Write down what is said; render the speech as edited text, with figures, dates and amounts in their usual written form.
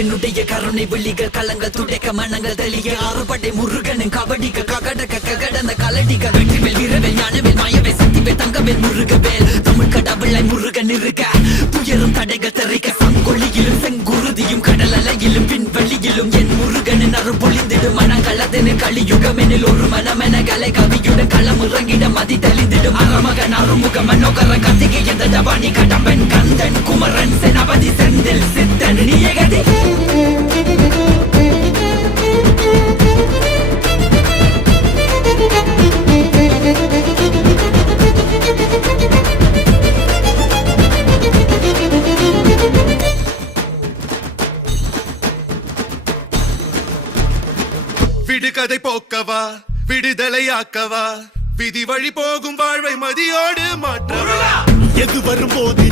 என்னுடைய கருணை விழிகள் கலங்கள் துடைக்க மனங்கள் தெளிய ஆறுபடை முருகனின் கபடிக ககடக ககடந்த கலடிக வெற்றிவேல் வீரவேல் ஞானவேல் மாயவேல் சக்திவேல் தங்கவேல் முருகவேல் தமிழ் கடவுளை முருகன் இருக்க துயரும் தடைகள் தெரிக்க சங்கொழியிலும் செங்குருதியும் கடல் அலையிலும் பின்வழியிலும் என் முருகனின் அருள் பொழிந்திடும் மனங்களதென கலியுகமெனில் ஒரு மனமென கலை கவியுடன் களம் இறங்கிட மதி தெளிந்திடும் அறமகன் அருமுக மனோகர கத்திகை எந்த டபானி கடம்பன் கந்தன் குமரன் செனபதி செந்தில் சித்தன் நீயகதி விடுகதை போக்கவா விடுதலையாக்கவா விதி வழி போகும் வாழ்வை மதியோடு மாற்றவா எது வரும்போது